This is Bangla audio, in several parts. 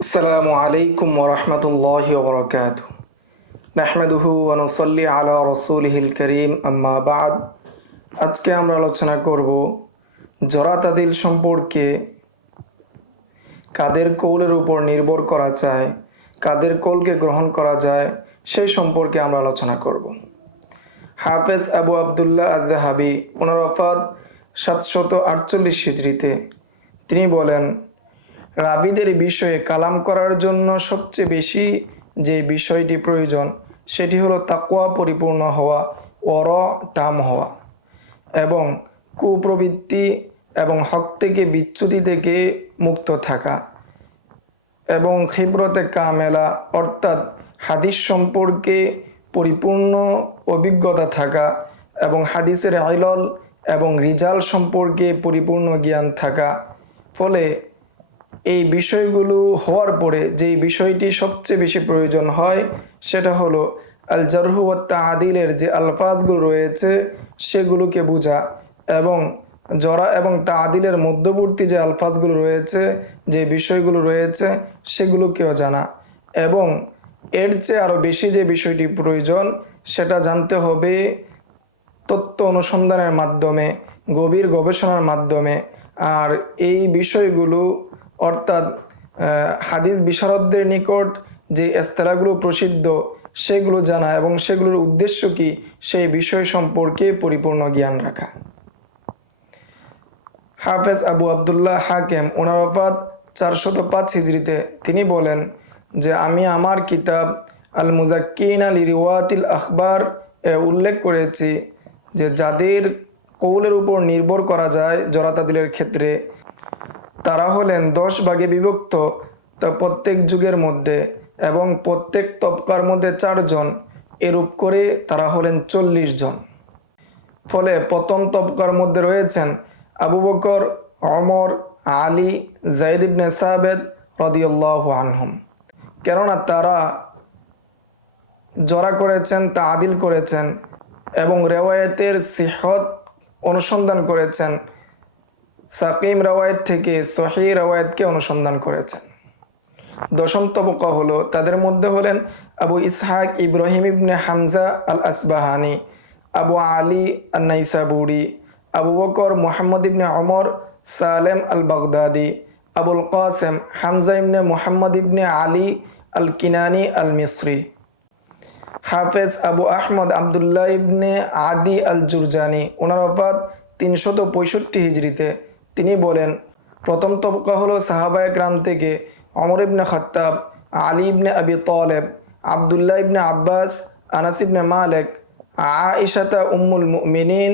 আসসালামু আজকে আমরা আলোচনা করব সম্পর্কে। কাদের কৌলের উপর নির্ভর করা যায়, কাদের কৌলকে গ্রহণ করা যায়, সেই সম্পর্কে আমরা আলোচনা করব। হাফেজ আবু আবদুল্লাহ আদাহাবি ওনার অফাদ সাতশত আটচল্লিশ হিজড়িতে। তিনি বলেন, রাবিদের বিষয়ে কালাম করার জন্য সবচেয়ে বেশি যে বিষয়টি প্রয়োজন, সেটি হলো তাকোয়া পরিপূর্ণ হওয়া অর তাম হওয়া এবং কুপ্রবৃত্তি এবং হক থেকে বিচ্যুতি থেকে মুক্ত থাকা এবং খিব্রতে কামেলা, অর্থাৎ হাদিস সম্পর্কে পরিপূর্ণ অভিজ্ঞতা থাকা এবং হাদিসের আইলল এবং রিজাল সম্পর্কে পরিপূর্ণ জ্ঞান থাকা ফলে এই বিষয়গুলো হওয়ার পরে যেই বিষয়টি সবচেয়ে বেশি প্রয়োজন হয়, সেটা হলো আল জারহুয়াত্তা আদিলের যে আলফাজগুলো রয়েছে, সেগুলোকে বোঝা এবং জরা এবং তা আদিলের মধ্যবর্তী যে আলফাজগুলো রয়েছে, যে বিষয়গুলো রয়েছে, সেগুলোকেও জানা এবং এর চেয়ে আরও বেশি যে বিষয়টি প্রয়োজন, সেটা জানতে হবে তত্ত্ব অনুসন্ধানের মাধ্যমে, গভীর গবেষণার মাধ্যমে, আর এই বিষয়গুলো, অর্থাৎ হাদিস বিশারদদের নিকট যে এস্তেলাগুলো প্রসিদ্ধ, সেগুলো জানা এবং সেগুলোর উদ্দেশ্য কি, সেই বিষয় সম্পর্কে পরিপূর্ণ জ্ঞান রাখা। হাফেজ আবু আবদুল্লাহ হাকেম ওনার ওফাত চারশত পাঁচ হিজড়িতে তিনি বলেন যে, আমি আমার কিতাব আল মুজাক্কিন আল রিওয়াতিল আখবার উল্লেখ করেছি যে যাদের কৌলের উপর নির্ভর করা যায় জরাতাদিলের ক্ষেত্রে, তারা হলেন দশ ভাগে বিভক্ত, তা প্রত্যেক যুগের মধ্যে এবং প্রত্যেক তবকার মধ্যে চারজন, এরূপ করে তারা হলেন চল্লিশ জন। ফলে প্রথম তবকার মধ্যে রয়েছেন আবু বকর, অমর, আলী, জাইদ ইবনে সাবেদ রদিউল্লাহ আনহুম। কেননা তারা জরা করেছেন তা আদিল করেছেন এবং রেওয়ায়েতের সিহত অনুসন্ধান করেছেন। সাকিম রাওয়ায়ত থেকে সহি রাওয়ায়তকে অনুসন্ধান করেছেন। দশম তবকা হলো, তাদের মধ্যে হলেন আবু ইসহাক ইব্রাহিম ইবনে হামজা আল আসবাহানি আবু আলী আন্নাইসাবুরি, আবু বকর মোহাম্মদ ইবনে অমর সালেম আল বাগদাদি আবুল কাসেম, হামজা ইবনে মোহাম্মদ ইবনে আলী আল কিনানি আল মিসরি হাফেজ আবু আহমদ আবদুল্লাহ ইবনে আদি আল জুরজানি ওনার অপাত তিনশত পঁয়ষট্টি হিজড়িতে। তিনি বলেন, প্রথম তবকা হলো সাহাবায়ক রাম থেকে অমর ইবনে খত্তাব, আলী ইবনে আবি তলেব, আবদুল্লাহ ইবনে আব্বাস, আনাস ইবনে মালেক আইসাতা উম্মুল মিনিন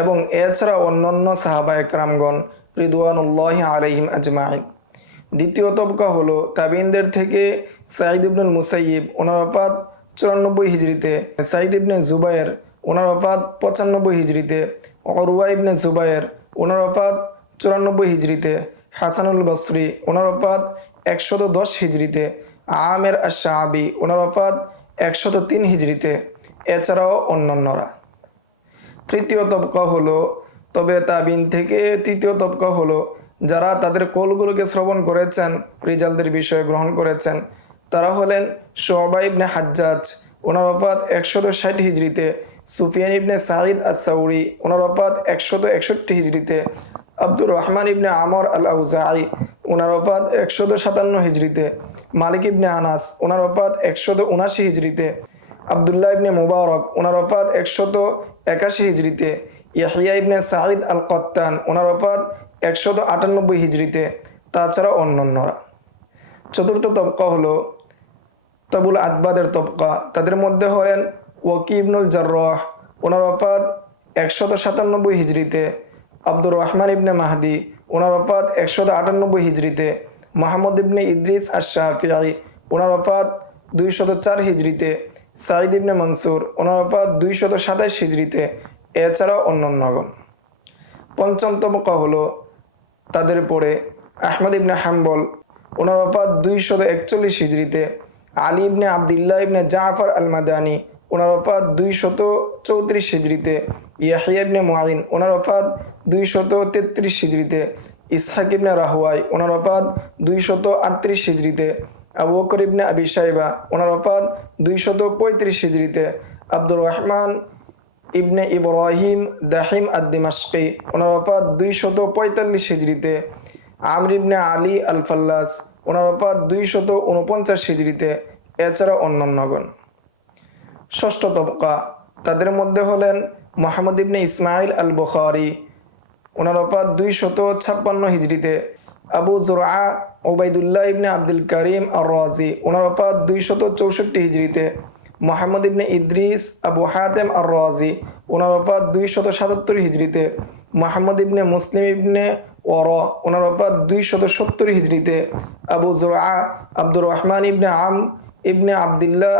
এবং এছাড়া অন্যান্য সাহাবায়ক রামগণ রিদওয়ানুল্লাহ আলহিম আজমাইন। দ্বিতীয় তবকা হলো তাবিনদের থেকে সাইদ ইবনুল মুসাইব ওনার চুরানব্বই হিজড়িতে। সাইদ ইবনে জুবায়ের ওনার অপাত পঁচানব্বই হিজড়িতে। অরুয়া ইবনে জুবায়ের ওনার অপাত চুরানব্বই হিজড়িতে। হাসানুল বসরি ওনার অপাত একশত দশ হিজড়িতে। আমের আশা আশাহাবি ওনার অপাত একশত তিন হিজড়িতে। এছাড়াও অন্যান্যরা। তৃতীয় তবকা হলো, তবে তাবিন থেকে তৃতীয় তবকা হলো, যারা তাদের কোলগুলোকে শ্রবণ করেছেন, রিজালদের বিষয়ে গ্রহণ করেছেন। তারা হলেন শোবা ইবনে হাজ্জাজ, ওনার অপাত একশত ষাট হিজড়িতে। সুফিয়ান ইবনে সাঈদ আসাউরি ওনার অপাত একশত একষট্টি হিজড়িতে। আব্দুর রহমান ইবনে আমর আল আউজাই ওনার অপাত একশত সাতান্ন হিজড়িতে। মালিক ইবনে আনাস, ওনার অপাত একশত উনাশি হিজড়িতে। আবদুল্লাহ ইবনে মুবারক, ওনার অপাত একশত একাশি হিজড়িতে। ইয়াহিয়া ইবনে সাঈদ আল কত্তান ওনার অপাত একশত আটানব্বই হিজড়িতে। তাছাড়া অন্যান্যরা। চতুর্থ তবকা হলো তাবুল আদবাদের তবকা। তাদের মধ্যে হলেন ওয়াকি ইবনুল জার্রাহ। ওনার অপাত একশত সাতানব্বই হিজড়িতে আব্দুর রহমান ইবনে মাহাদি। ওনার অপাত একশত আটানব্বই হিজড়িতে মাহমুদ ইবনে ইদ্রিস আর শাহফিয়াই ওনার অপাত দুইশত চার হিজড়িতে সাইদ ইবনে মনসুর। ওনার অপাত দুইশত সাতাইশ হিজড়িতে এছাড়াও অন্যান্যগণ পঞ্চম তবকা হলো তাদের পরে আহমদ ইবনে হাম্বল। ওনার অপাত দুইশত একচল্লিশ হিজড়িতে আলী ইবনে আবদুল্লাহ ইবনে জাফর আল মাদানি ওনার অপাত দুইশত চৌত্রিশ হিজড়িতে ইয়াহিয়া ইবনে মুআইন, ওনার অফাত দুইশত তেত্রিশ হিজড়িতে ইসহাক ইবনে রাহুয়াই ওনার ওফাত দুইশত আটত্রিশ হিজড়িতে আবু বকর ইবনে আবি সাইবা ওনার ওফাত দুইশত পঁয়ত্রিশ হিজড়িতে আব্দুর রহমান ইবনে ইব্রাহিম দাহিম আদ্দিমাশকি, ওনার ওফাত দুইশত পঁয়তাল্লিশ হিজড়িতে আমর ইবনে আলী আল ফাল্লাস ওনার ওফাত দুইশত উনপঞ্চাশ হিজড়িতে এছাড়া অন্যান্যগণ ষষ্ঠ তবকা, তাদের মধ্যে হলেন মোহাম্মদ ইবনে ইসমাইল আল বুখারি ওনার ওপাত দুই শত ছাপ্পান্ন হিজড়িতে, আবু জোরা ওবায়দুল্লাহ ইবনে আব্দুল করিম আর রাজি ওনার ওপাত দুই শত চৌষট্টি হিজড়িতে, মোহাম্মদ ইবনে ইদ্রিস, আবু হাতেম আর রাজি ওনার ওপাত দুই শত সাতাত্তর হিজড়িতে, মোহাম্মদ ইবনে মুসলিম ইবনে ওনার ওপাত দুই শত সত্তর হিজড়িতে আবু জোরা আব্দুর রহমান ইবনে আম, ইবনে আবদুল্লাহ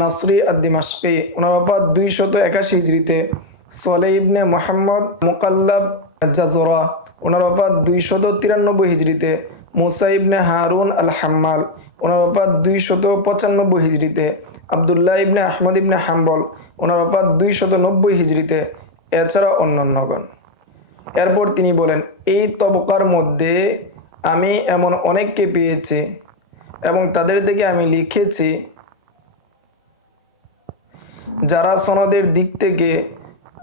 নাসরি আদিমাশকি ওনার ওপাত দুই শত একাশি হিজড়িতে সলে ইবনে মোহাম্মদ মোকাল্লাব জাজরা ওনার ওপাত দুই শত তিরানব্বই হিজড়িতে মুসা ইবনে হারুন আল হাম্মাল ওনার ওপাত দুই শত পঁচানব্বই হিজড়িতে আবদুল্লাহ ইবনে আহমদ ইবনে হাম্বল। ওনার ওপাত দুই শত নব্বই হিজড়িতে এছাড়া অন্যান্যগণ এরপর তিনি বলেন, এই তবকার মধ্যে আমি এমন অনেককে পেয়েছি এবং তাদের থেকে আমি লিখেছি যারা সনদের দিক থেকে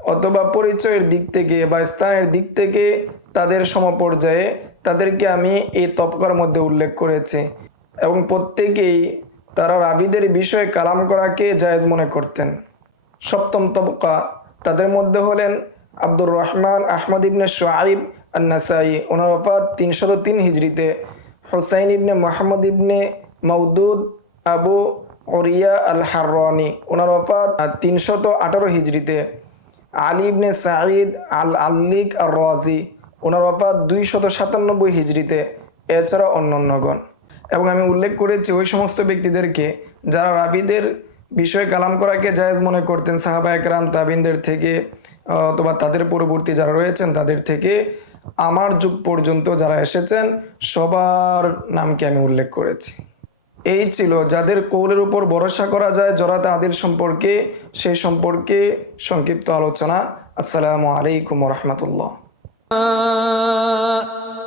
অথবা পরিচয়ের দিক থেকে বা স্থানের দিক থেকে তাদের সমপর্যায়ে তাদেরকে আমি এই তপকার মধ্যে উল্লেখ করেছি এবং প্রত্যেকেই তারা রাবিদের বিষয়ে কালাম করাকে জায়েজ মনে করতেন। সপ্তম তবকা তাদের মধ্যে হলেন আব্দুর রহমান আহমদ ইবনে সোয়াইব আন্নাসাই। ওনার ওপাত তিনশত তিন হিজড়িতে। হোসাইন ইবনে মোহাম্মদ ইবনে মৌদুদ আবু ওরিয়া আল হাররানি ওনার ওপাত তিনশত আঠারো হিজড়িতে। আলী ইবনে সাঈদ আল আল্লিক আর রাজি ওনার ওপাত দুইশত সাতানব্বই হিজড়িতে। এছাড়া অন্যান্যগণ এবং আমি উল্লেখ করেছি ওই সমস্ত ব্যক্তিদেরকে যারা রাবিদের বিষয়ে কালাম করাকে জায়েজ মনে করতেন সাহাবা একরাম তাবিনদের থেকে অথবা তাদের পরবর্তী যারা রয়েছেন তাদের থেকে। আমার যুগ পর্যন্ত যারা এসেছেন, সবার নামকে আমি উল্লেখ করেছি। এই ছিল, যাদের কৌলের উপর ভরসা করা যায় জরাতে আদিল সম্পর্কে সেই সম্পর্কে সংক্ষিপ্ত আলোচনা। আসসালামু আলাইকুম রহমতুল্লাহ।